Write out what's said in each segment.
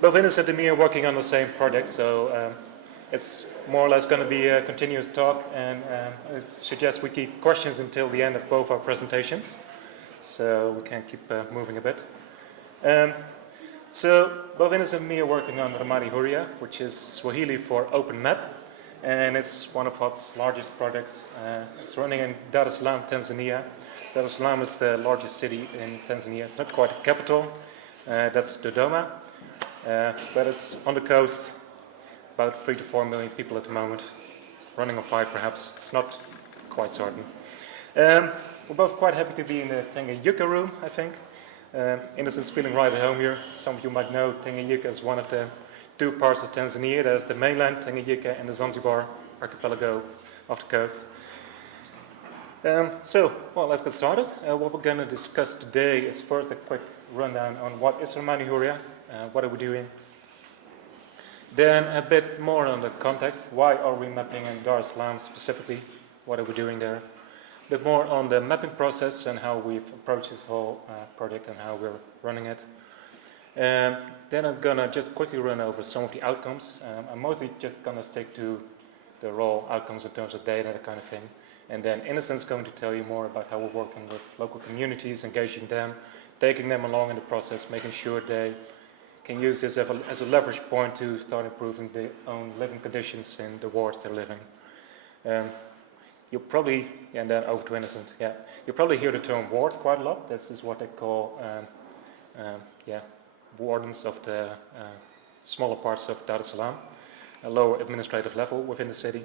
Both Ines and me are working on the same project, so it's more or less going to be a continuous talk, and I suggest we keep questions until the end of both our presentations, so we can keep moving a bit. So both Ines and me are working on Ramani Huria, which is Swahili for Open Map, and it's one of HOT's largest projects. It's running in Dar es Salaam, Tanzania. Dar es Salaam is the largest city in Tanzania. It's not quite a capital, that's Dodoma, but it's on the coast, about 3 to 4 million people at the moment, running on 5 perhaps, it's not quite certain. We're both quite happy to be in the Tanganyika room, I think. Ines is feeling right at home here. Some of you might know Tanganyika is one of the 2 parts of Tanzania. There's the mainland Tanganyika and the Zanzibar archipelago off the coast. Well, let's get started. What we're going to discuss today is first a quick rundown on what is Ramani Huria, what are we doing. Then a bit more on the context. Why are we mapping in Dar es Salaam specifically? What are we doing there? A bit more on the mapping process and how we've approached this whole project and how we're running it. Then I'm going to just quickly run over some of the outcomes. I'm mostly just going to stick to the raw outcomes in terms of data, that kind of thing. And then Innocent is going to tell you more about how we're working with local communities, engaging them, taking them along in the process, making sure they can use this as a leverage point to start improving their own living conditions in the wards they're living. You'll probably, and then over to Innocent, you'll probably hear the term ward quite a lot. This is what they call wardens of the smaller parts of Dar es Salaam, a lower administrative level within the city.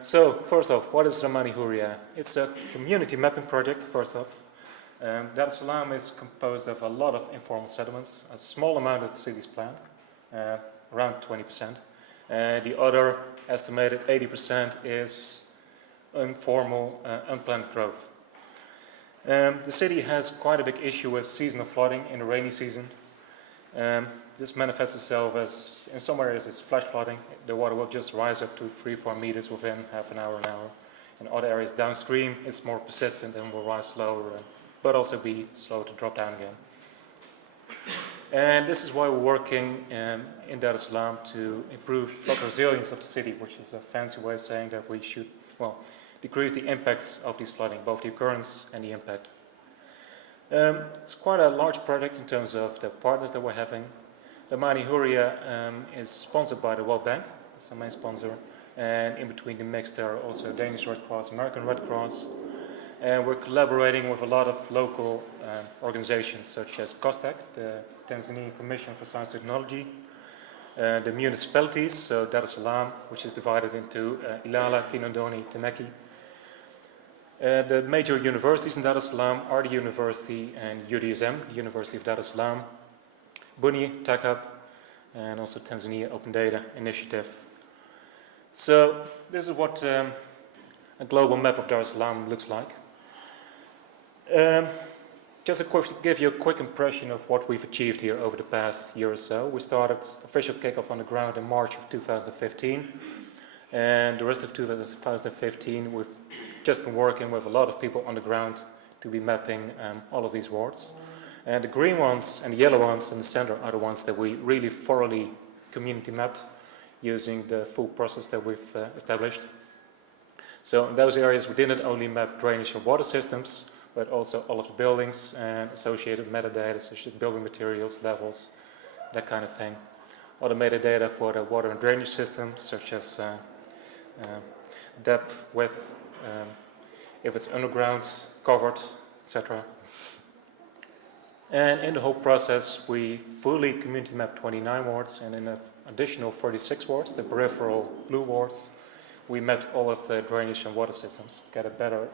So first off, what is Ramani Huria? It's a community mapping project, first off. Dar es Salaam is composed of a lot of informal settlements, a small amount of the city's plan, around 20%. The other estimated 80% is informal, unplanned growth. The city has quite a big issue with seasonal flooding in the rainy season. This manifests itself as, in some areas, it's flash flooding. The water will just rise up to 3-4 meters within half an hour, an hour. In other areas downstream, it's more persistent and will rise slower, but also be slow to drop down again. And this is why we're working in Dar es Salaam to improve flood resilience of the city, which is a fancy way of saying that we should, decrease the impacts of this flooding, both the occurrence and the impact. It's quite a large project in terms of the partners that we're having. Ramani Huria is sponsored by the World Bank, that's the main sponsor, and in between the mix there are also Danish Red Cross, American Red Cross, and we're collaborating with a lot of local organizations such as COSTEC, the Tanzanian Commission for Science and Technology, the municipalities, so Dar es Salaam, which is divided into Ilala, Kinondoni, Temeke. The major universities in Dar es Salaam are the University and UDSM, the University of Dar es Salaam, Buni, TACAP, and also Tanzania Open Data Initiative. So this is what a global map of Dar es Salaam looks like. Just to give you a quick impression of what we've achieved here over the past year or so. We started official kickoff on the ground in March of 2015, and the rest of 2015 we've just been working with a lot of people on the ground to be mapping all of these wards. And the green ones and the yellow ones in the center are the ones that we really thoroughly community mapped using the full process that we've established. So in those areas we didn't only map drainage and water systems, but also all of the buildings and associated metadata such as building materials, levels, that kind of thing. Other metadata for the water and drainage systems such as depth, width, if it's underground, covered, etc. And in the whole process we fully community mapped 29 wards, and in an additional 36 wards, the peripheral blue wards, we mapped all of the drainage and water systems, get a better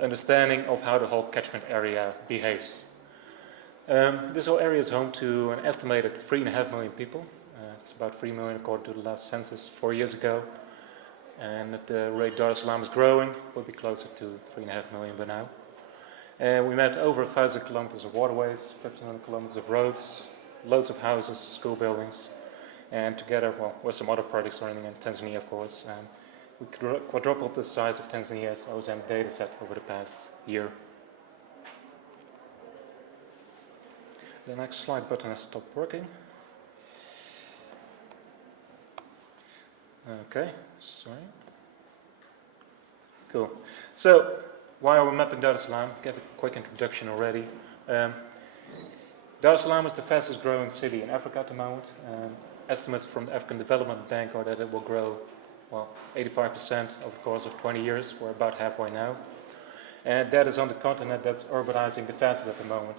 understanding of how the whole catchment area behaves. This whole area is home to an estimated 3.5 million people. It's about 3 million according to the last census 4 years ago. And at the rate Dar es Salaam is growing, we'll be closer to 3.5 million by now. And we mapped over 1,000 kilometers of waterways, 1,500 kilometers of roads, loads of houses, school buildings, and together, with some other projects running in Tanzania, of course, we quadrupled the size of Tanzania's OSM dataset over the past year. The next slide button has stopped working. Okay, sorry. Cool. So, why are we mapping Dar es Salaam? Gave a quick introduction already. Dar es Salaam is the fastest growing city in Africa at the moment. Estimates from the African Development Bank are that it will grow, well, 85% over the course of 20 years. We're about halfway now. And that is on the continent that's urbanizing the fastest at the moment.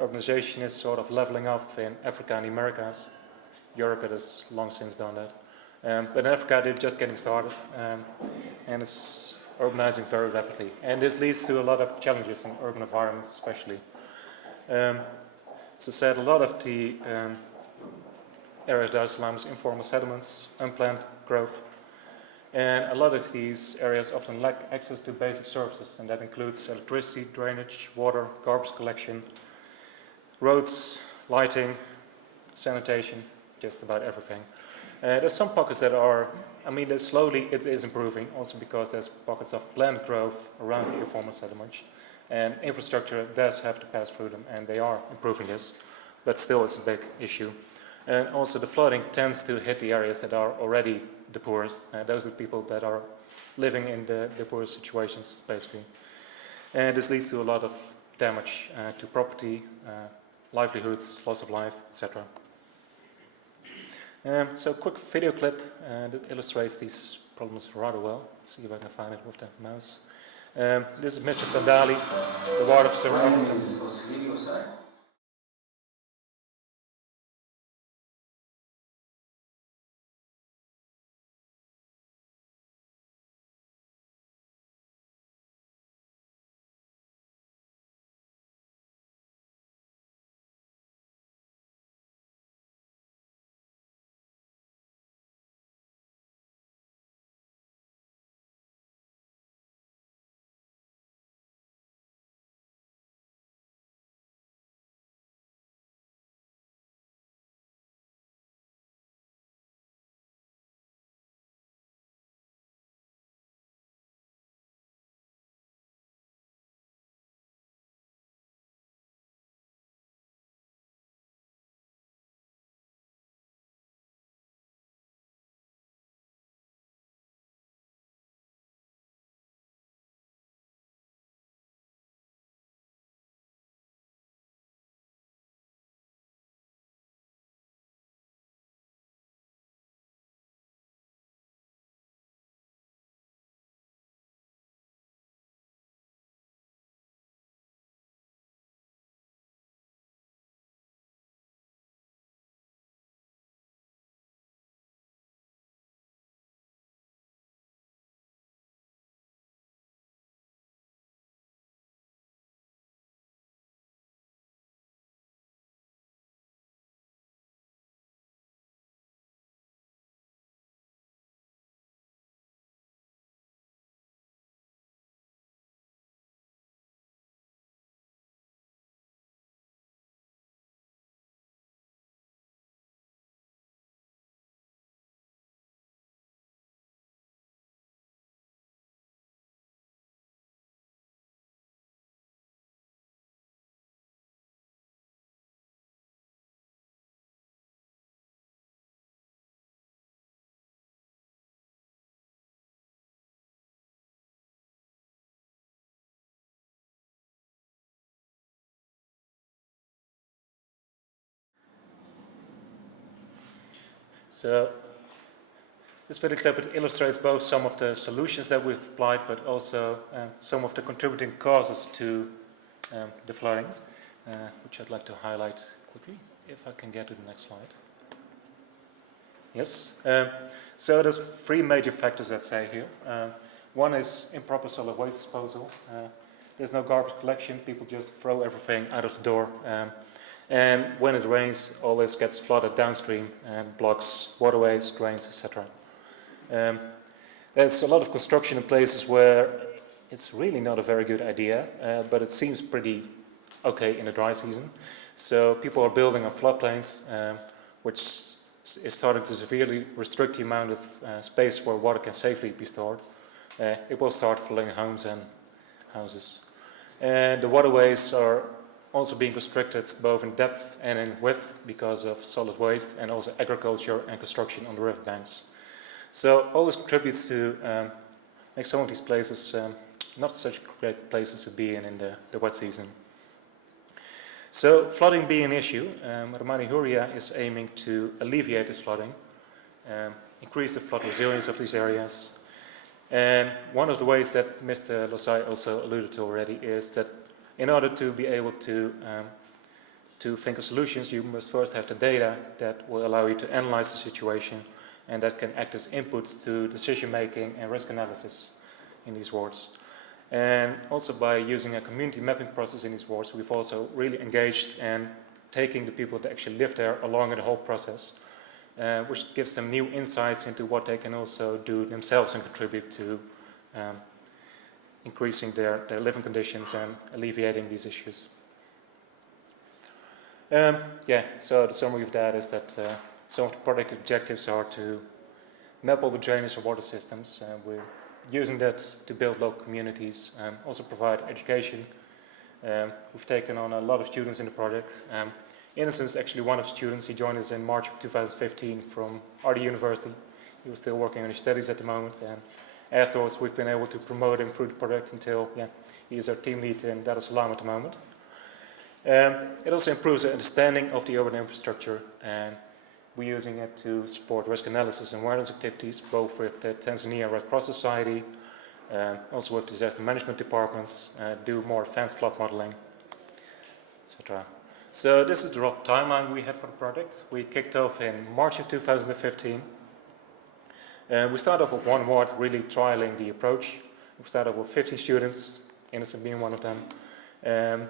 Urbanization is sort of leveling off in Africa and the Americas. Europe has long since done that. But in Africa, they're just getting started, and it's urbanizing very rapidly. And this leads to a lot of challenges in urban environments, especially. As I said, a lot of the area of Dar es Salaam is informal settlements, unplanned growth, and a lot of these areas often lack access to basic services, and that includes electricity, drainage, water, garbage collection, roads, lighting, sanitation, just about everything. There's some pockets that are, slowly it is improving, also because there's pockets of planned growth around the informal settlements. And infrastructure does have to pass through them, and they are improving this, but still it's a big issue. And also the flooding tends to hit the areas that are already the poorest. Those are the people that are living in the poorest situations, basically. And this leads to a lot of damage to property, livelihoods, loss of life, etc. So a quick video clip that illustrates these problems rather well. Let's see if I can find it with the mouse. This is Mr. Tandali, the ward officer of Humanitarian. So this video clip illustrates both some of the solutions that we've applied, but also some of the contributing causes to the flooding, which I'd like to highlight quickly, if I can get to the next slide. Yes, so there's three major factors at say here. One is improper solid waste disposal. There's no garbage collection, people just throw everything out of the door. And when it rains, all this gets flooded downstream and blocks waterways, drains, etc. There's a lot of construction in places where it's really not a very good idea, but it seems pretty okay in the dry season. So people are building on floodplains, which is starting to severely restrict the amount of space where water can safely be stored. It will start flooding homes and houses. And the waterways are also being constricted both in depth and in width because of solid waste and also agriculture and construction on the riverbanks. So all this contributes to make some of these places not such great places to be in the wet season. So flooding being an issue, Ramani Huria is aiming to alleviate this flooding, increase the flood resilience of these areas. And one of the ways that Mr. Losai also alluded to already is that in order to be able to think of solutions, you must first have the data that will allow you to analyze the situation and that can act as inputs to decision making and risk analysis in these wards. And also by using a community mapping process in these wards, we've also really engaged in taking the people that actually live there along in the whole process, which gives them new insights into what they can also do themselves and contribute to increasing their living conditions and alleviating these issues. So the summary of that is that some of the project objectives are to map all the drainage and water systems. We're using that to build local communities, also provide education. We've taken on a lot of students in the project. Innocent is actually one of the students. He joined us in March of 2015 from RD University. He was still working on his studies at the moment. And afterwards, we've been able to promote him through the project until he is our team lead in Salaam at the moment. It also improves the understanding of the urban infrastructure, and we're using it to support risk analysis and awareness activities, both with the Tanzania Red Cross Society, also with disaster management departments, do more advanced flood modeling, etc. So this is the rough timeline we had for the project. We kicked off in March of 2015. We started off with one ward, really trialing the approach. We started off with 50 students, Innocent being one of them.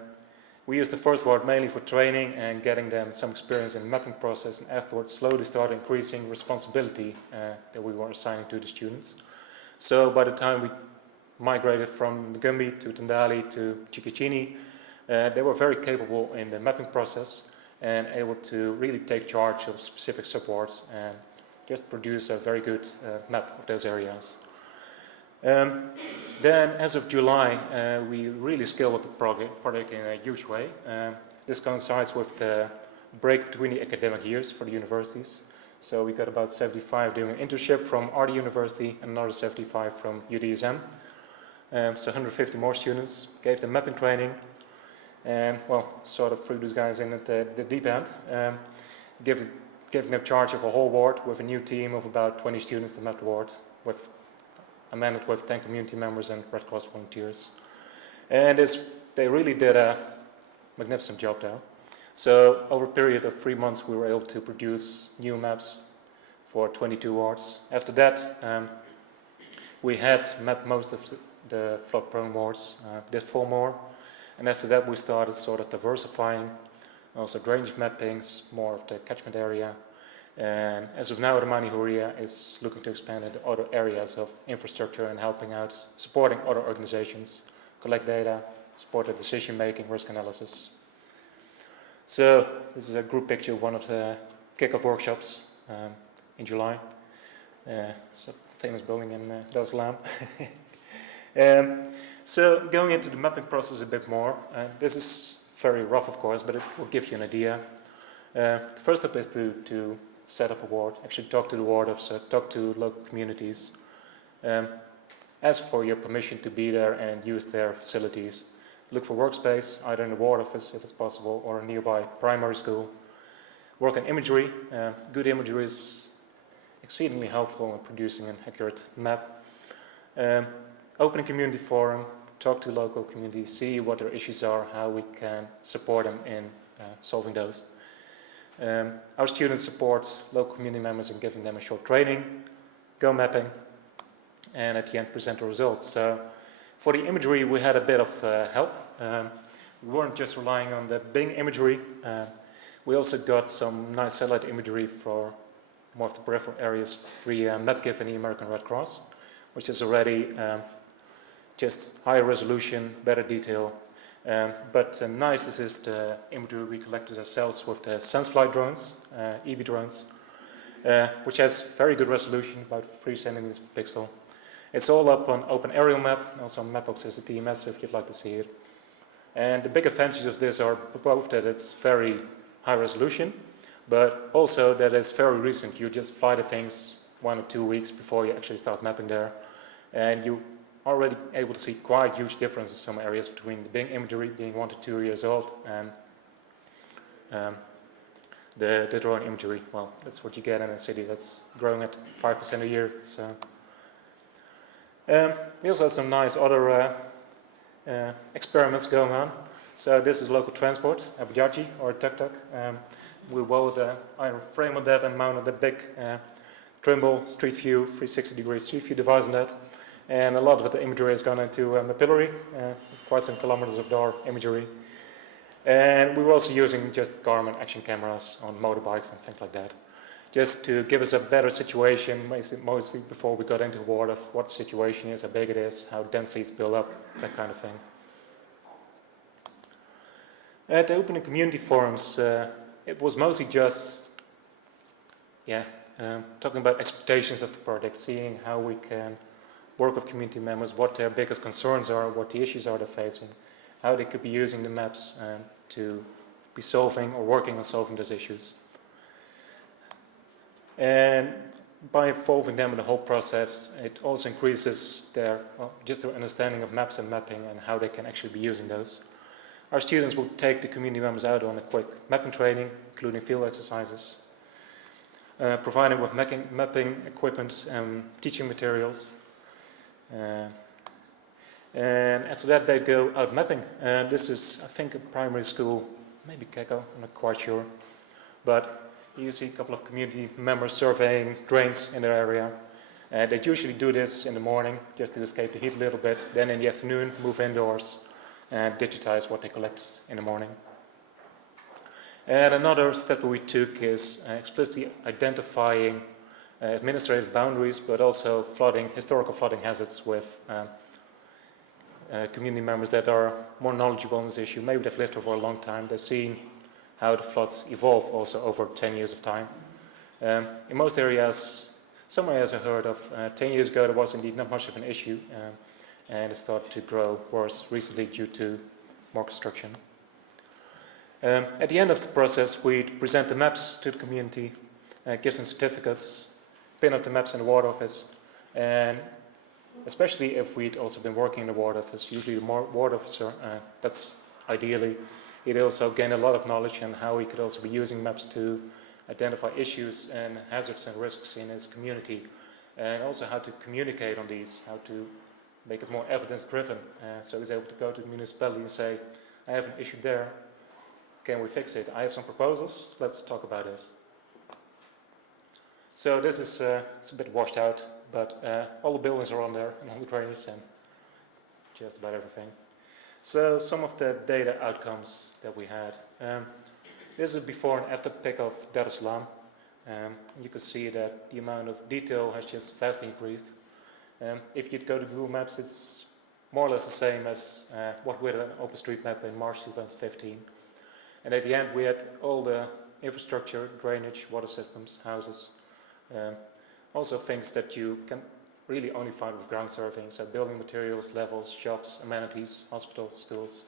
We used the first ward mainly for training and getting them some experience in the mapping process, and afterwards slowly started increasing responsibility that we were assigning to the students. So by the time we migrated from Ngumbi to Tandali to Chikichini, they were very capable in the mapping process and able to really take charge of specific subwards and just produce a very good map of those areas. Then, as of July, we really scaled up the project in a huge way. This coincides with the break between the academic years for the universities. So we got about 75 doing an internship from RD University and another 75 from UDSM. So 150 more students, gave them mapping training, and sort of threw those guys in at the deep end, giving them charge of a whole ward with a new team of about 20 students to map the ward, amended with 10 community members and Red Cross volunteers. And they really did a magnificent job there. So over a period of 3 months, we were able to produce new maps for 22 wards. After that, we had mapped most of the flood-prone wards, did 4 more. And after that, we started sort of diversifying, also drainage mappings, more of the catchment area. And as of now, Ramani Huria is looking to expand into other areas of infrastructure and helping out, supporting other organizations, collect data, support the decision-making, risk analysis. So this is a group picture of one of the kickoff workshops in July. It's a famous building in Salaam. So going into the mapping process a bit more, this is very rough, of course, but it will give you an idea. The first step is to set up a ward, actually talk to the ward officer, talk to local communities, ask for your permission to be there and use their facilities. Look for workspace, either in the ward office if it's possible, or a nearby primary school. Work on imagery. Good imagery is exceedingly helpful in producing an accurate map. Open a community forum, talk to local communities, see what their issues are, how we can support them in solving those. Our students support local community members in giving them a short training, go mapping, and at the end present the results. So for the imagery, we had a bit of help. We weren't just relying on the Bing imagery. We also got some nice satellite imagery for more of the peripheral areas via MapGIF and the American Red Cross, which is already just higher resolution, better detail. But nicest is the imagery we collected ourselves with the SenseFlight drones, EB drones, which has very good resolution, about 3 centimeters per pixel. It's all up on Open Aerial Map, and also on Mapbox as a TMS if you'd like to see it. And the big advantages of this are both that it's very high resolution, but also that it's very recent. You just fly the things 1 or 2 weeks before you actually start mapping there. And you already able to see quite huge differences in some areas between the big imagery being 1 to 2 years old and the drone imagery. Well, that's what you get in a city that's growing at 5% a year. So we also have some nice other experiments going on. So this is local transport, a bajaji or a tuk-tuk. We welded an iron frame on that and mounted a big Trimble Street View, 360-degree Street View device on that. And a lot of the imagery has gone into Mapillary, with quite some kilometers of door imagery. And we were also using just Garmin action cameras on motorbikes and things like that, just to give us a better situation, mostly before we got into water, of what the situation is, how big it is, how densely it's built up, that kind of thing. At the open and community forums, it was mostly just, talking about expectations of the project, seeing how we can work with community members, what their biggest concerns are, what the issues are they're facing, how they could be using the maps to be solving or working on solving those issues. And by involving them in the whole process, it also increases their understanding of maps and mapping and how they can actually be using those. Our students will take the community members out on a quick mapping training, including field exercises, providing with mapping equipment and teaching materials. And after that, they go out mapping. And this is, I think, a primary school, maybe Keko, I'm not quite sure. But you see a couple of community members surveying drains in their area. They usually do this in the morning, just to escape the heat a little bit. Then in the afternoon, move indoors and digitize what they collected in the morning. And another step we took is explicitly identifying administrative boundaries, but also historical flooding hazards with community members that are more knowledgeable on this issue. Maybe they've lived here for a long time. They've seen how the floods evolve also over 10 years of time. In most areas, some areas I heard of, 10 years ago there was indeed not much of an issue, and it started to grow worse recently due to more construction. At the end of the process, we'd present the maps to the community, give them certificates, pin up the maps in the ward office, and especially if we'd also been working in the ward office, usually the ward officer, that's ideally, he'd also gain a lot of knowledge on how he could also be using maps to identify issues and hazards and risks in his community, and also how to communicate on these, how to make it more evidence-driven. So he's able to go to the municipality and say, I have an issue there, can we fix it? I have some proposals, let's talk about this. So this is, it's a bit washed out, but all the buildings are on there and all the drainage and just about everything. So some of the data outcomes that we had. This is before and after pick of Salaam. You can see that the amount of detail has just vastly increased. If you go to Google Maps, it's more or less the same as what we had on OpenStreetMap in March 2015. And at the end, we had all the infrastructure, drainage, water systems, houses. Also things that you can really only find with ground surveying, so building materials, levels, shops, amenities, hospitals, schools.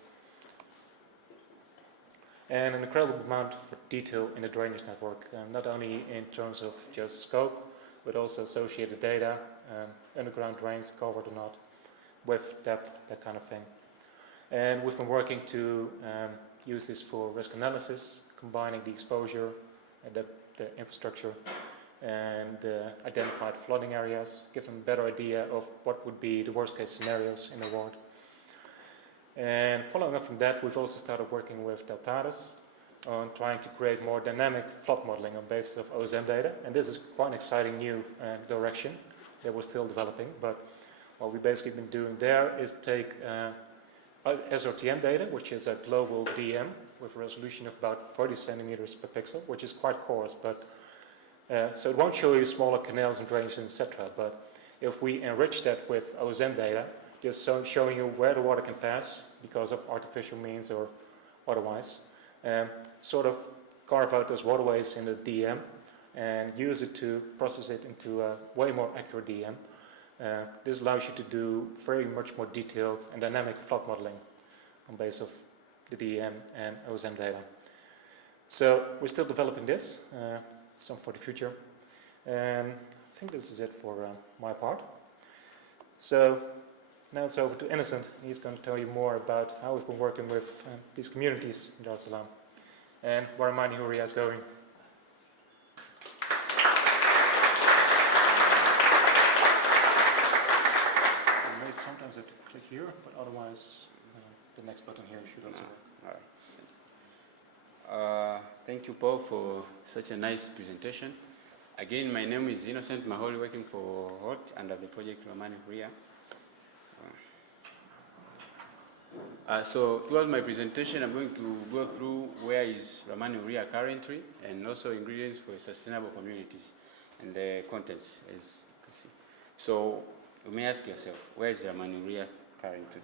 And an incredible amount of detail in the drainage network, not only in terms of just scope, but also associated data, underground drains covered or not, with depth, that kind of thing. And we've been working to use this for risk analysis, combining the exposure and the infrastructure and the identified flooding areas, give them a better idea of what would be the worst case scenarios in the ward. And following up from that, we've also started working with Deltares on trying to create more dynamic flood modeling on basis of OSM data. And this is quite an exciting new direction that we're still developing. But what we've basically been doing there is take SRTM data, which is a global DM with a resolution of about 30 centimeters per pixel, which is quite coarse, but so it won't show you smaller canals and drains, etc. But if we enrich that with OSM data, just showing you where the water can pass because of artificial means or otherwise, sort of carve out those waterways in the DM and use it to process it into a way more accurate DM. This allows you to do very much more detailed and dynamic flood modeling on basis of the DEM and OSM data. So we're still developing this, some for the future. And I think this is it for my part. So now it's over to Innocent. He's going to tell you more about how we've been working with these communities in Dar es Salaam and where Ramani Huria is going. You may sometimes have to click here, but otherwise the next button here should also work. All right. Thank you, Paul, for such a nice presentation. Again, my name is Innocent Maholi, working for HOT under the project Ramani Huria. So throughout my presentation, I'm going to go through where is Ramani Huria currently, and also ingredients for sustainable communities and the contents, as you can see. So you may ask yourself, where is Ramani Huria currently?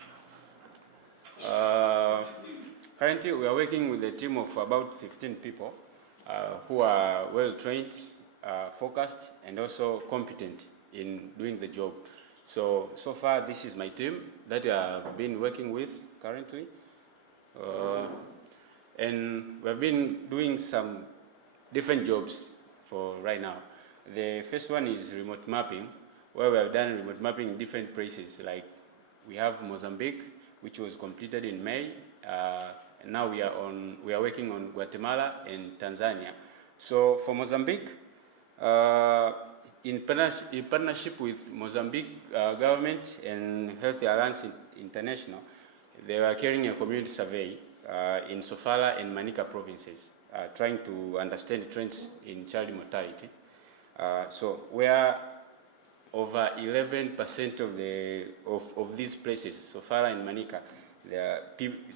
Currently, we are working with a team of about 15 people who are well-trained, focused, and also competent in doing the job. So far, this is my team that I've been working with currently. And we've been doing some different jobs for right now. The first one is remote mapping, where we have done remote mapping in different places. Like we have Mozambique, which was completed in May. Now we are working on Guatemala and Tanzania. So for Mozambique, in partnership with Mozambique government and Health Alliance International, they were carrying a community survey in Sofala and Manica provinces, trying to understand trends in child mortality. So where over 11% of these places, Sofala and Manica,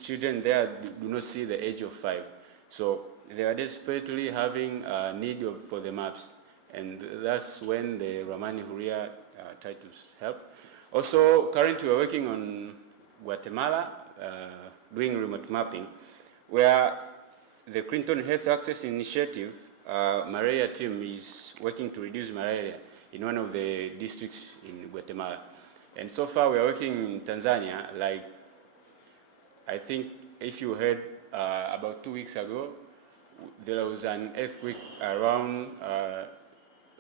children there do not see the age of 5. So they are desperately having a need for the maps. And that's when the Ramani Huria tried to help. Also, currently we're working on Guatemala, doing remote mapping, where the Clinton Health Access Initiative malaria team is working to reduce malaria in one of the districts in Guatemala. And so far we are working in Tanzania, like I think if you heard about 2 weeks ago, there was an earthquake around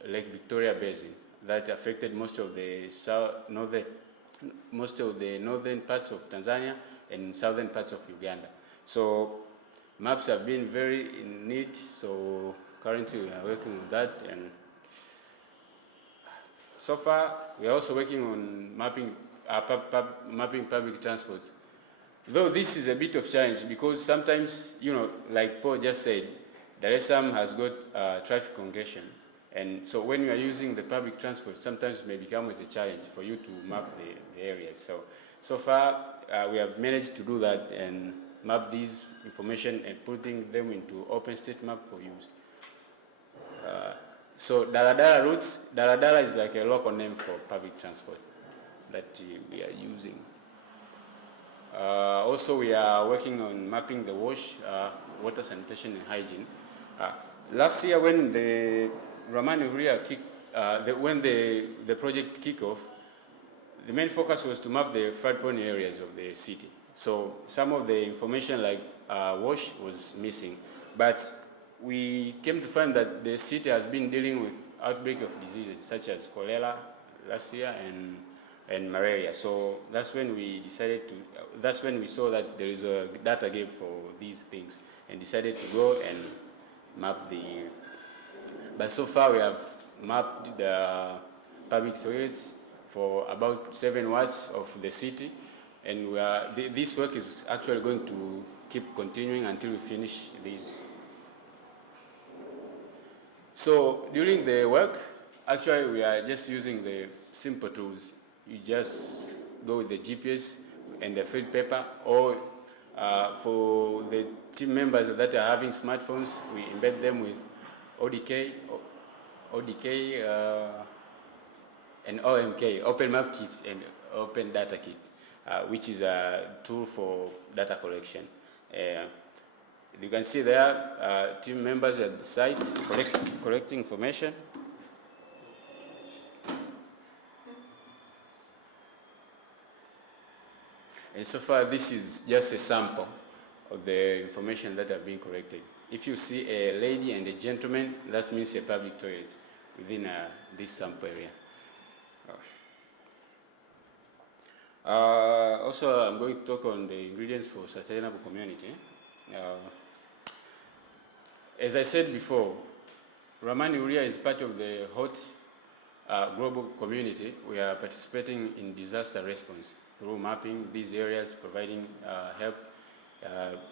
Lake Victoria Basin that affected most of the northern parts of Tanzania and southern parts of Uganda. So maps have been very in need, so currently we are working on that. And so far we are also working on mapping public transport. Though this is a bit of challenge because sometimes, like Paul just said, Dar es Salaam has got traffic congestion. And so when you are using the public transport, sometimes it may become a challenge for you to map the areas. So far, we have managed to do that and map these information and putting them into OpenStreetMap for use. So Daladala routes, Daladala is like a local name for public transport that we are using. Also, we are working on mapping the WASH, water sanitation and hygiene. Last year when the Ramani Huria when the project kicked off, the main focus was to map the flood-prone areas of the city. So some of the information like WASH was missing, but we came to find that the city has been dealing with outbreak of diseases such as cholera last year and malaria. So that's when we saw that there is a data gap for these things and decided to go and map but so far we have mapped the public toilets for about 7 wards of the city, and this work is actually going to keep continuing until we finish this. So during the work, actually we are just using the simple tools. You just go with the GPS and the field paper, or for the team members that are having smartphones, we embed them with ODK and OMK, Open Map Kits and Open Data Kit, which is a tool for data collection. You can see there, team members at the site collecting information. And so far, this is just a sample of the information that have been collected. If you see a lady and a gentleman, that means a public toilet within this sample area. Also, I'm going to talk on the ingredients for sustainable community. As I said before, Ramani Huria is part of the hot global community. We are participating in disaster response through mapping these areas, providing help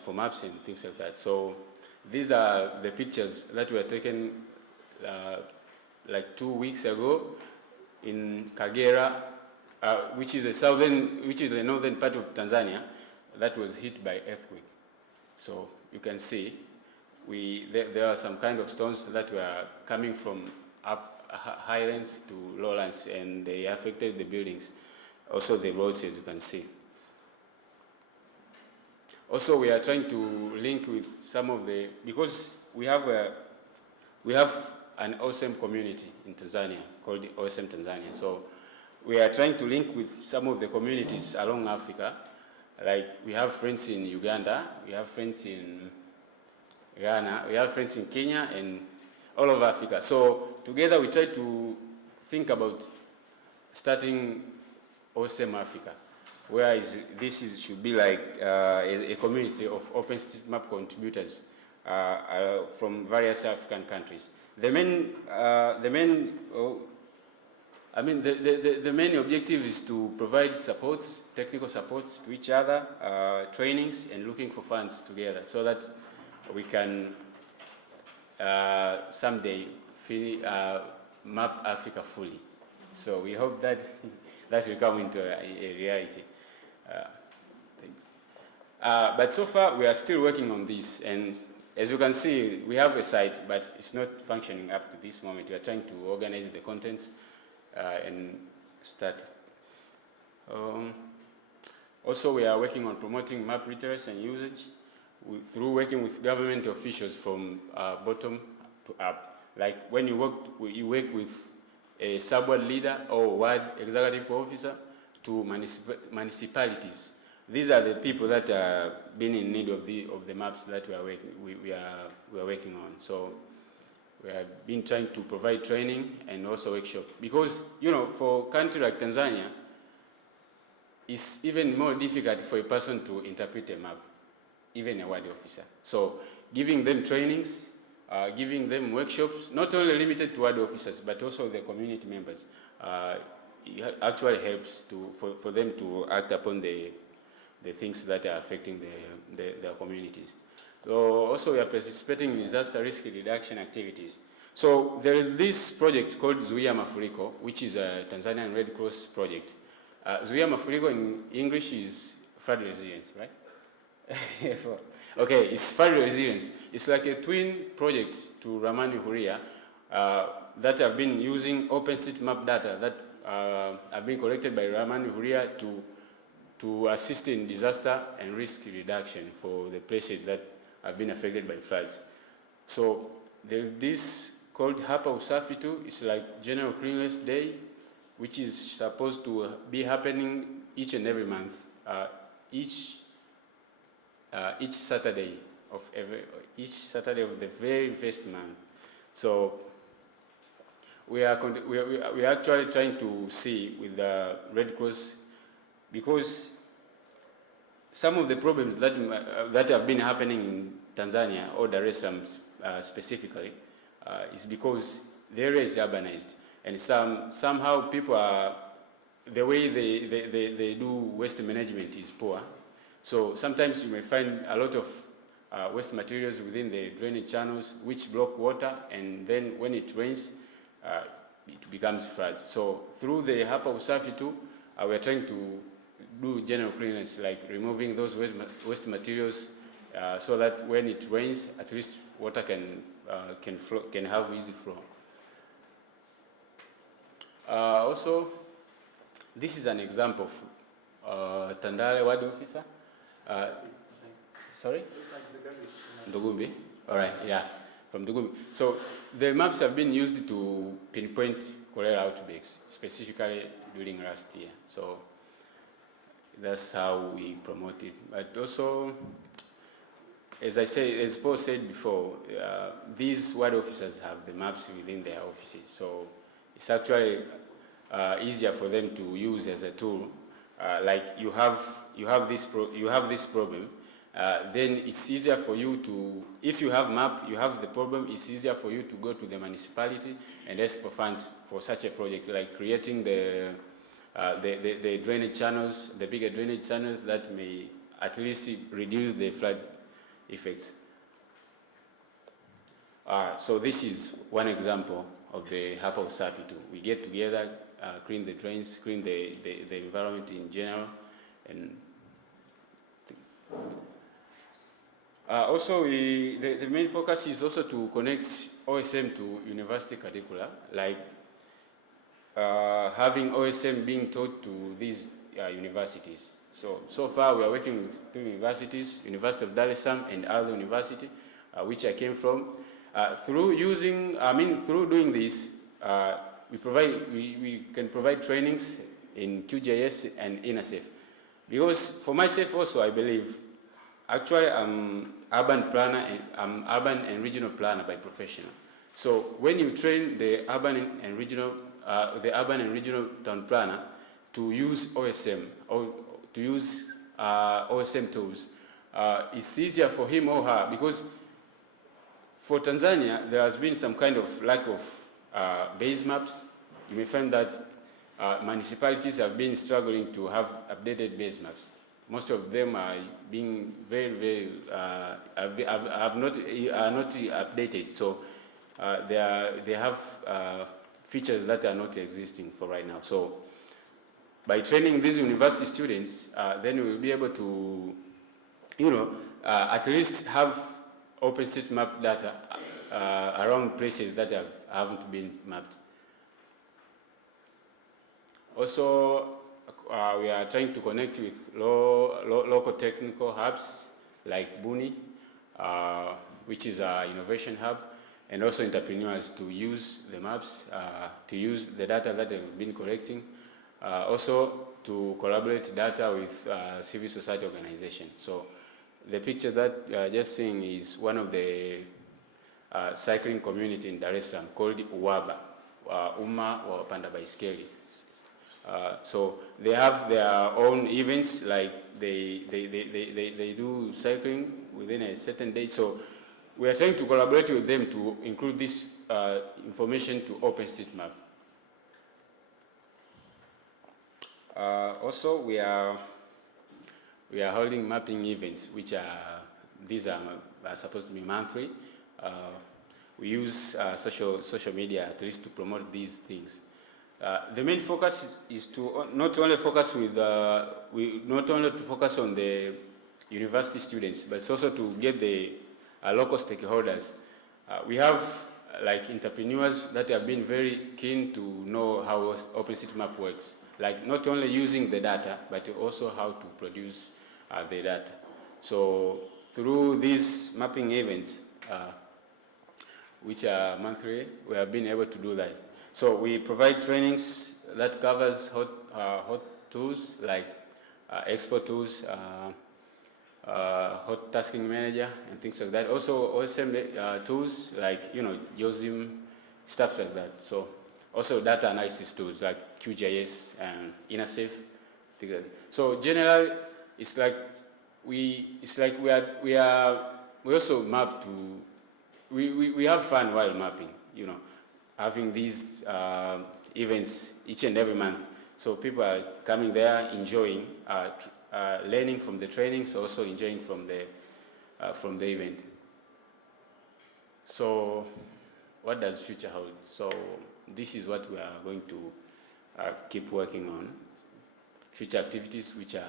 for maps and things like that. So these are the pictures that were taken like 2 weeks ago in Kagera, which is the northern part of Tanzania that was hit by earthquake. So you can see there are some kind of stones that were coming from highlands to lowlands, and they affected the buildings, also the roads, as you can see. Also, we are trying to link with some of the, because we have an awesome community in Tanzania called the Awesome Tanzania. So we are trying to link with some of the communities along Africa. Like we have friends in Uganda, we have friends in Ghana, we have friends in Kenya, and all over Africa. So together we try to think about starting Awesome Africa, where this should be like a community of OpenStreetMap contributors from various African countries. The main objective is to provide supports, technical supports to each other, trainings, and looking for funds together so that we can someday map Africa fully. So we hope that that will come into a reality. Thanks. But so far we are still working on this, and as you can see, we have a site, but it's not functioning up to this moment. We are trying to organize the contents and start. Also, we are working on promoting map literacy and usage through working with government officials from bottom to up. Like when you work with a sub-ward leader or ward executive officer to municipalities. These are the people that are being in need of the maps that we are working on. So we have been trying to provide training and also workshop, because for a country like Tanzania, it's even more difficult for a person to interpret a map, even a ward officer. So giving them trainings, giving them workshops, not only limited to ward officers, but also the community members, it actually helps for them to act upon the things that are affecting their communities. So also we are participating in disaster risk reduction activities. So there is this project called Zuia Mafuriko, which is a Tanzanian Red Cross project. Zuia Mafuriko in English is flood resilience, right? Okay, it's flood resilience. It's like a twin project to Ramani Huria that have been using OpenStreetMap data that have been collected by Ramani Huria to assist in disaster and risk reduction for the places that have been affected by floods. So there is this called Hapa Usafi too. It's like General Cleanliness Day, which is supposed to be happening each and every month, each Saturday of the very first month. So we are actually trying to see with the Red Cross, because some of the problems that have been happening in Tanzania or Dar es Salaam specifically is because the area is urbanized, and somehow people the way they do waste management is poor. So sometimes you may find a lot of waste materials within the drainage channels which block water, and then when it rains, it becomes floods. So through the Hapa Usafi too, we are trying to do general cleanliness, like removing those waste materials, so that when it rains, at least water can have easy flow. Also, this is an example of Tandale ward officer. Sorry? Ndugumbi. All right, yeah, from Ndugumbi. So the maps have been used to pinpoint cholera outbreaks, specifically during last year. So that's how we promote it. But also, as as Paul said before, these ward officers have the maps within their offices, so it's actually easier for them to use as a tool. Like you have this problem, then it's easier for you to, if you have map, you have the problem, it's easier for you to go to the municipality and ask for funds for such a project, like creating the drainage channels, the bigger drainage channels that may at least reduce the flood effects. So this is one example of the Hapa Usafi tool. We get together, clean the drains, clean the environment in general, and also the main focus is also to connect OSM to university curricula, like having OSM being taught to these universities. So far we are working with 2 universities, University of Dar es Salaam and other university, which I came from. Through doing this, we can provide trainings in QGIS and INASEF. Because for myself also, I believe, actually I'm urban planner and I'm urban and regional planner by profession. So when you train the urban and regional town planner to use OSM or to use OSM tools, it's easier for him or her, because for Tanzania, there has been some kind of lack of base maps. You may find that municipalities have been struggling to have updated base maps. Most of them are being are not updated. So they have features that are not existing for right now. So by training these university students, then we will be able to, at least have OpenStreetMap data around places that haven't been mapped. Also, we are trying to connect with local technical hubs like Buni, which is our innovation hub, and also entrepreneurs to use the maps, to use the data that they've been collecting, also to collaborate data with civil society organizations. So the picture that you are just seeing is one of the cycling community in Dar es Salaam called UWABA, Umma wa Wapanda Baiskeli. So they have their own events, like they do cycling within a certain day. So we are trying to collaborate with them to include this information to OpenStreetMap. Also, we are holding mapping events, which these are supposed to be monthly. We use social media at least to promote these things. The main focus is to not only focus on the university students, but also to get the local stakeholders. We have like entrepreneurs that have been very keen to know how OpenStreetMap works, like not only using the data, but also how to produce the data. So through these mapping events, which are monthly, we have been able to do that. So we provide trainings that covers hot tools like export tools, hot tasking manager, and things like that. Also OSM tools like YOSIM, stuff like that. So also data analysis tools like QGIS and INASEF, things like that. So generally, it's like we also map to. We have fun while mapping, having these events each and every month. So people are coming there, enjoying, learning from the trainings, also enjoying from the event. So what does future hold? So this is what we are going to keep working on. Future activities which we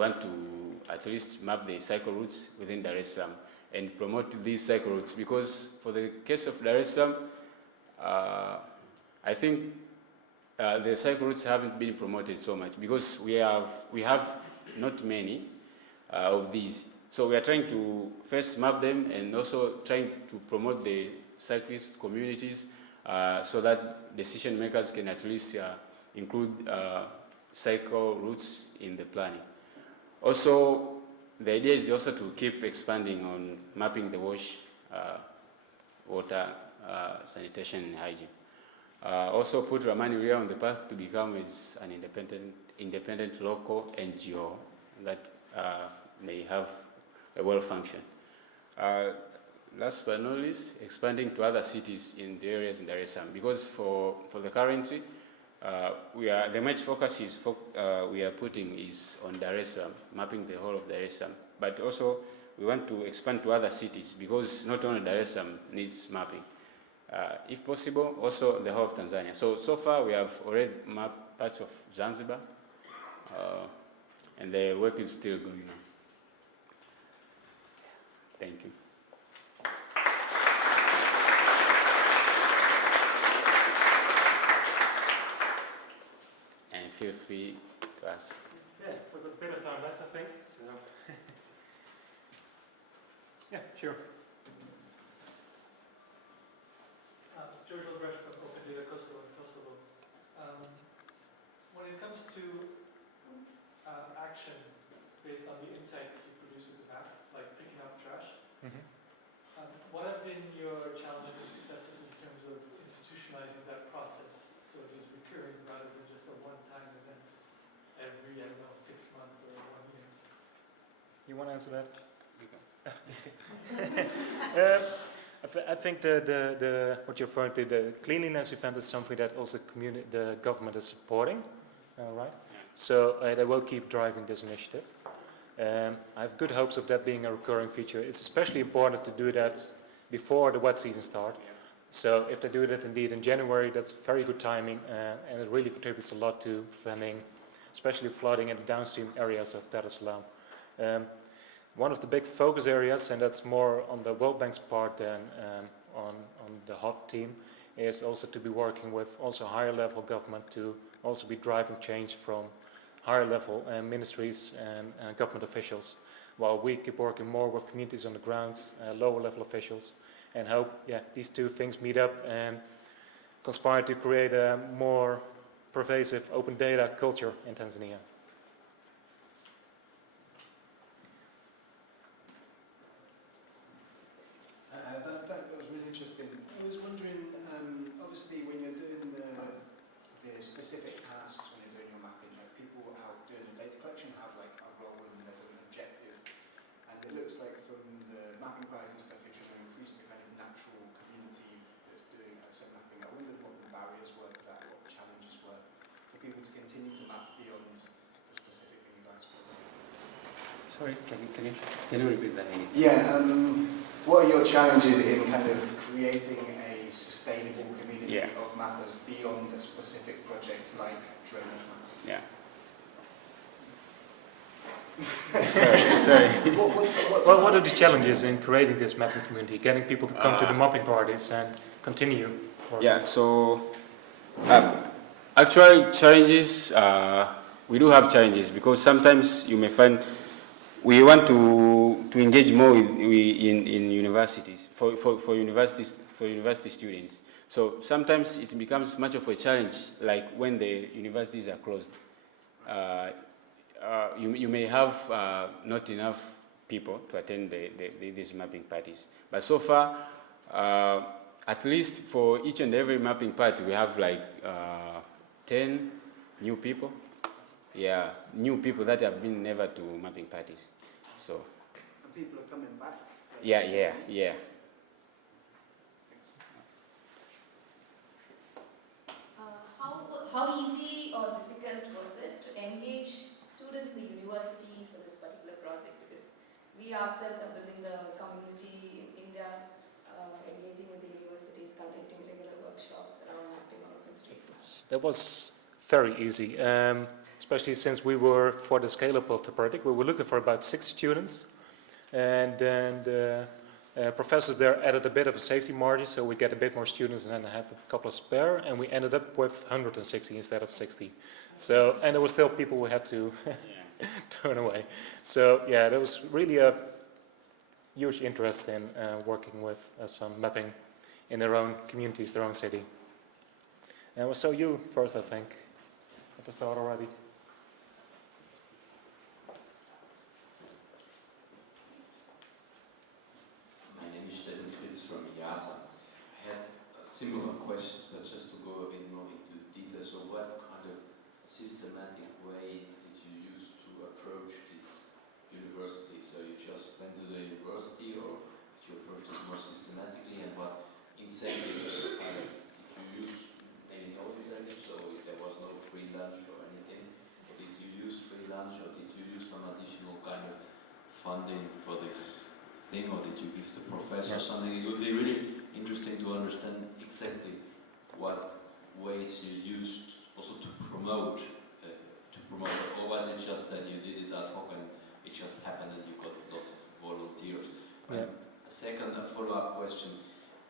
want to at least map the cycle routes within Dar es Salaam and promote these cycle routes, because for the case of Dar es Salaam, I think the cycle routes haven't been promoted so much because we have not many of these. So we are trying to first map them and also trying to promote the cyclist communities so that decision makers can at least include cycle routes in the planning. Also, the idea is also to keep expanding on mapping the wash, water, sanitation, and hygiene. Also put Ramani Huria on the path to become as an independent local NGO that may have a well function. Last but not least, expanding to other cities in the areas in Dar es Salaam, because for the currency, the much focus is we are putting is on Dar es Salaam, mapping the whole of Dar es Salaam. But also we want to expand to other cities, because not only Dar es Salaam needs mapping. If possible, also the whole of Tanzania. So far we have already mapped parts of Zanzibar, and the work is still going on. Thank you. And feel free to ask. Yeah, we've got a bit of time left, I think. So. Yeah, sure. When it comes to action based on the insight that you produce with the map, like picking up trash, what have been your challenges and successes in terms of institutionalizing that process so it is recurring rather than just a one-time event every, 6 months or 1 year? You want to answer that? I think what you're referring to, the cleanliness event, is something that also the government is supporting, right? Yeah. So they will keep driving this initiative. I have good hopes of that being a recurring feature. It's especially important to do that before the wet season starts. Yeah. So if they do that indeed in January, that's very good timing, and it really contributes a lot to preventing, especially flooding in the downstream areas of Dar es Salaam. One of the big focus areas, and that's more on the World Bank's part than on the HOT team, is also to be working with also higher level government to also be driving change from higher level ministries and government officials, while we keep working more with communities on the ground, lower level officials, and hope these two things meet up and conspire to create a more pervasive open data culture in Tanzania. That was really interesting. I was wondering, obviously when you're doing the specific tasks, when you're doing your mapping, like people out doing the data collection have like a role and there's an objective, and it looks like from the mapping prize and stuff you're trying to increase the kind of natural community that's doing some mapping. I wondered what the barriers were to that, what the challenges were for people to continue to map beyond the specific thing you've asked for. Sorry, can you repeat that again? Yeah, what are your challenges in kind of creating a sustainable community of mappers beyond a specific project like drainage mapping? Yeah. Sorry. What are the challenges in creating this mapping community, getting people to come to the mapping parties and continue working? Yeah, so actual challenges, we do have challenges because sometimes you may find we want to engage more in universities for university students. So sometimes it becomes much of a challenge, like when the universities are closed. You may have not enough people to attend these mapping parties. But so far, at least for each and every mapping party, we have like 10 new people. Yeah, new people that have been never to mapping parties. So. And people are coming back. Yeah. How easy or difficult was it to engage students in the university for this particular project? Because we ourselves are building the community in India, engaging with the universities, conducting regular workshops around mapping or OpenStreetMap. That was very easy, especially since we were, for the scale-up of the project, we were looking for about 60 students, and then the professors there added a bit of a safety margin, so we get a bit more students and then have a couple of spare, and we ended up with 160 instead of 60. So, and there were still people we had to turn away. So yeah, there was really a huge interest in working with some mapping in their own communities, their own city. And we saw you first, I think, at the start already. lunch, or did you use some additional kind of funding for this thing, or did you give the professor something? It would be really interesting to understand exactly what ways you used also to promote it, or was it just that you did it ad hoc and it just happened and you got lots of volunteers? Yeah. A second follow-up question,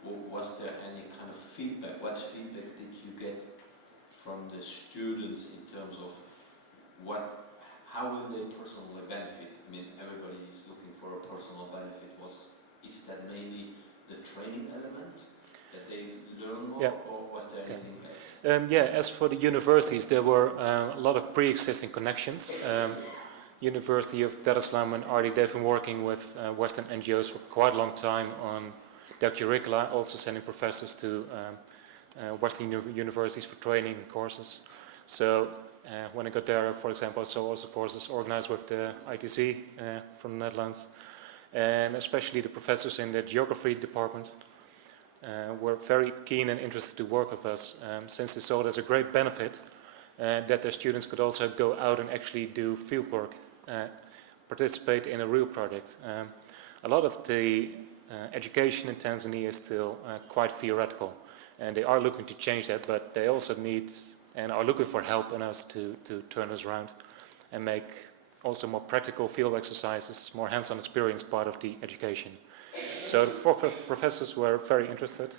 was there any kind of feedback? What feedback did you get from the students in terms of how will they personally benefit? I mean, everybody is looking for a personal benefit. Is that mainly the training element that they learn more, or was there anything else? As for the universities, there were a lot of pre-existing connections. University of Dar es Salaam and RD, they've been working with Western NGOs for quite a long time on their curricula, also sending professors to Western universities for training courses. So when I got there, for example, I saw also courses organized with the ITC from the Netherlands, and especially the professors in the geography department were very keen and interested to work with us, since they saw it as a great benefit that their students could also go out and actually do field work, participate in a real project. A lot of the education in Tanzania is still quite theoretical, and they are looking to change that, but they also need and are looking for help in us to turn this around and make also more practical field exercises, more hands-on experience part of the education. So the professors were very interested,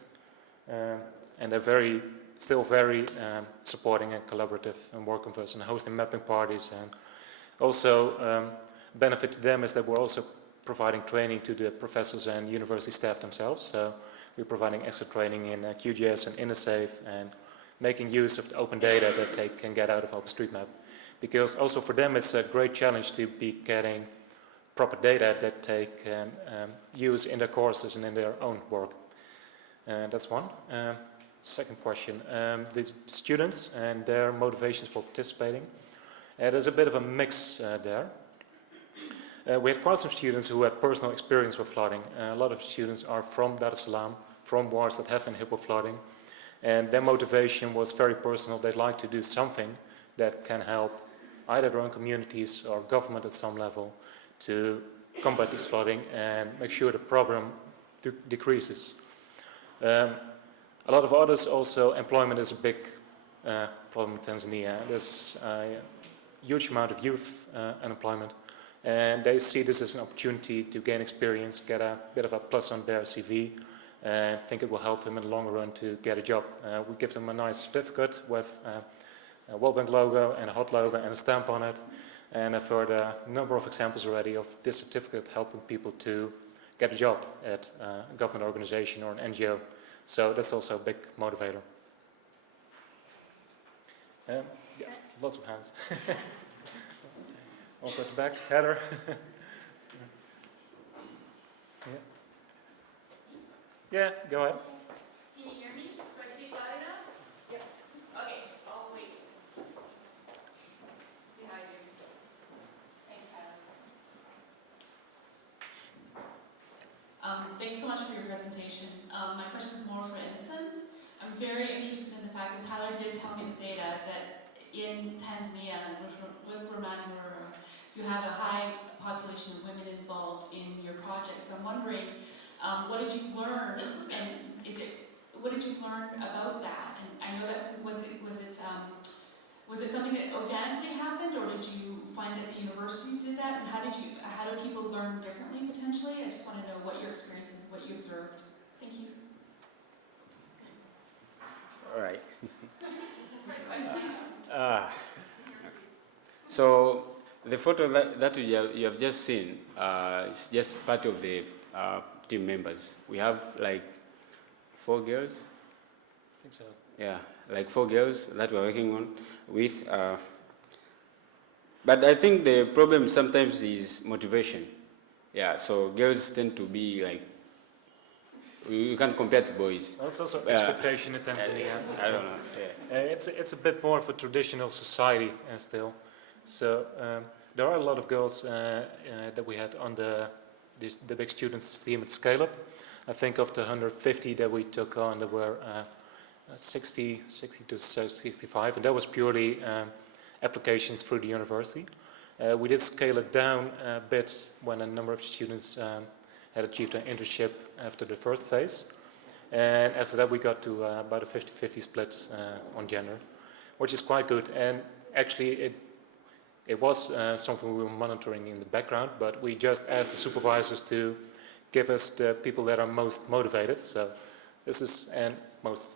and they're still very supporting and collaborative and working with us and hosting mapping parties. And also benefit to them is that we're also providing training to the professors and university staff themselves. So we're providing extra training in QGIS and InterSafe and making use of the open data that they can get out of OpenStreetMap. Because also for them it's a great challenge to be getting proper data that they can use in their courses and in their own work. That's one. Second question, the students and their motivations for participating. There's a bit of a mix there. We had quite some students who had personal experience with flooding. A lot of students are from Dar es Salaam, from wards that have been hit with flooding, and their motivation was very personal. They'd like to do something that can help either their own communities or government at some level to combat this flooding and make sure the problem decreases. A lot of others also, employment is a big problem in Tanzania. There's a huge amount of youth unemployment, and they see this as an opportunity to gain experience, get a bit of a plus on their CV, and think it will help them in the long run to get a job. We give them a nice certificate with a World Bank logo and a hot logo and a stamp on it, and I've heard a number of examples already of this certificate helping people to get a job at a government organization or an NGO. So that's also a big motivator. Lots of hands. Also at the back, Heather. Yeah, go ahead. Can you hear me? Do I speak loud enough? Yeah. Okay, I'll wait. See how I do. Thanks, Tyler. Thanks so much for your presentation. My question is more for Innocent. I'm very interested in the fact that Tyler did tell me the data that in Tanzania, with Ramani Huria, you have a high population of women involved in your projects. I'm wondering, what did you learn, and what did you learn about that? And I know that was it something that organically happened, or did you find that the universities did that? And how do people learn differently potentially? I just want to know what your experience is, what you observed. Thank you. All right. So the photo that you have just seen is just part of the team members. We have like 4 girls. I think so. Yeah, like 4 girls that we're working on with. But I think the problem sometimes is motivation. Yeah, so girls tend to be like, you can't compare to boys. That's also expectation in Tanzania. I don't know. Yeah. It's a bit more of a traditional society still. So there are a lot of girls that we had on the big students team at Scale Up. I think of the 150 that we took on, there were 60 to 65, and that was purely applications through the university. We did scale it down a bit when a number of students had achieved an internship after the first phase. And after that we got to about a 50-50 split on gender, which is quite good. And actually it was something we were monitoring in the background, but we just asked the supervisors to give us the people that are most motivated. So this is, and most,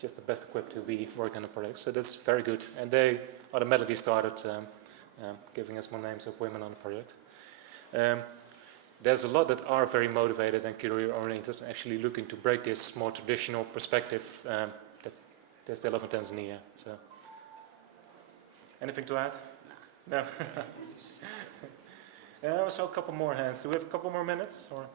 just the best equipped to be working on the project. So that's very good. And they automatically started giving us more names of women on the project. There's a lot that are very motivated and career-oriented, actually looking to break this more traditional perspective that they still have in Tanzania. So, anything to add? No. So a couple more hands. Do we have a couple more minutes, or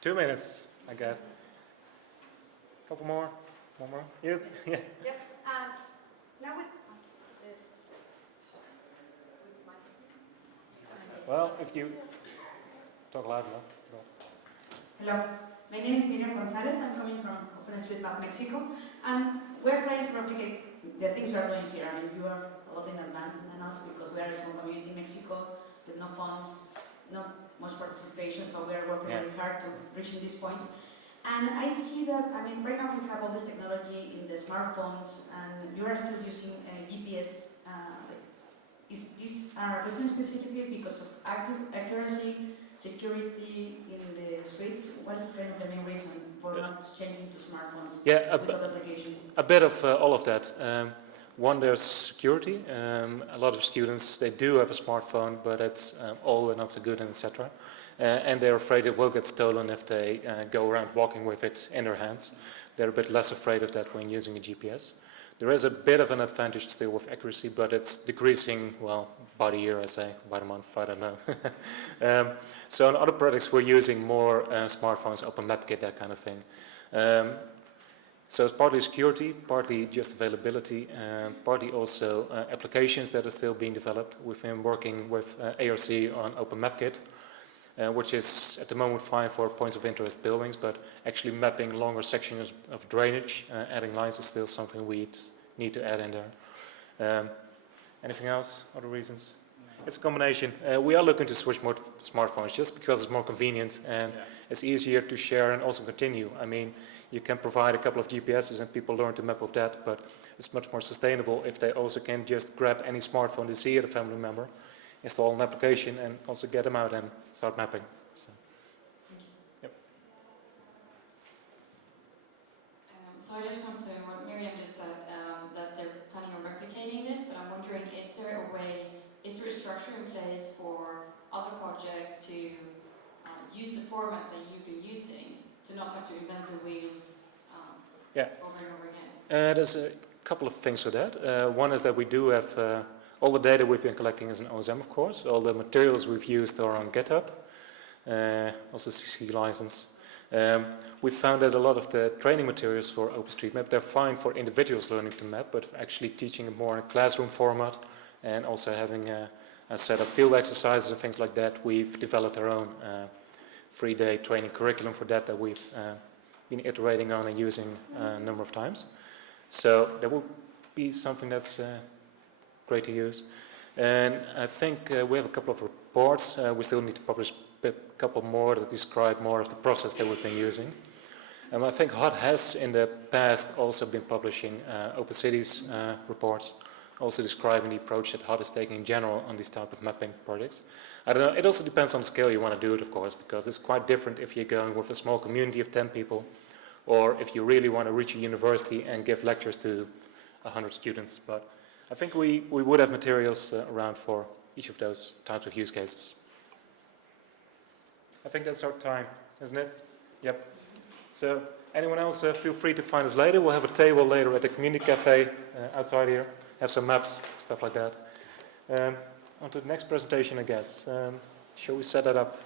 2 minutes? I got. A couple more. One more. You? Yeah. Yep. Now with Well, if you talk loud enough. Go. Hello, my name is Miriam Gonzalez. I'm coming from OpenStreetMap Mexico, and we're trying to replicate the things we're doing here. I mean, you are a lot in advance than us because we are a small community in Mexico with no funds, not much participation, so we are working really hard to reach this point. And I see that, I mean, right now we have all this technology in the smartphones, and you are still using GPS. Is this reason specifically because of accuracy, security in the streets? What is kind of the main reason for not changing to smartphones with other applications? A bit of all of that. One, there's security. A lot of students, they do have a smartphone, but it's old and not so good, and etc. And they're afraid it will get stolen if they go around walking with it in their hands. They're a bit less afraid of that when using a GPS. There is a bit of an advantage still with accuracy, but it's decreasing, well, by the year, I say, by the month, I don't know. So on other products, we're using more smartphones, OpenMapKit, that kind of thing. So it's partly security, partly just availability, partly also applications that are still being developed. We've been working with ARC on OpenMapKit, which is at the moment fine for points of interest buildings, but actually mapping longer sections of drainage, adding lines is still something we need to add in there. Anything else? Other reasons? It's a combination. We are looking to switch more to smartphones just because it's more convenient and it's easier to share and also continue. I mean, you can provide a couple of GPSs and people learn to map with that, but it's much more sustainable if they also can just grab any smartphone they see at a family member, install an application, and also get them out and start mapping. So, yep. So I just want to, what Miriam just said, that they're planning on replicating this, but I'm wondering, is there a structure in place for other projects to use the format that you've been using, to not have to invent the wheel over and over again? There's a couple of things with that. One is that we do have all the data we've been collecting is in OSM, of course. All the materials we've used are on GitHub, also CC license. We found that a lot of the training materials for OpenStreetMap, they're fine for individuals learning to map, but actually teaching it more in a classroom format and also having a set of field exercises and things like that, we've developed our own 3-day training curriculum for that we've been iterating on and using a number of times. So that will be something that's great to use. And I think we have a couple of reports. We still need to publish a couple more that describe more of the process that we've been using. And I think HUD has in the past also been publishing Open Cities reports, also describing the approach that HUD is taking in general on these type of mapping projects. I don't know, it also depends on the scale you want to do it, of course, because it's quite different if you're going with a small community of 10 people, or if you really want to reach a university and give lectures to 100 students. But I think we would have materials around for each of those types of use cases. I think that's our time, isn't it? Yep. So anyone else, feel free to find us later. We'll have a table later at the community cafe outside here. Have some maps, stuff like that. On to the next presentation, I guess. Shall we set that up?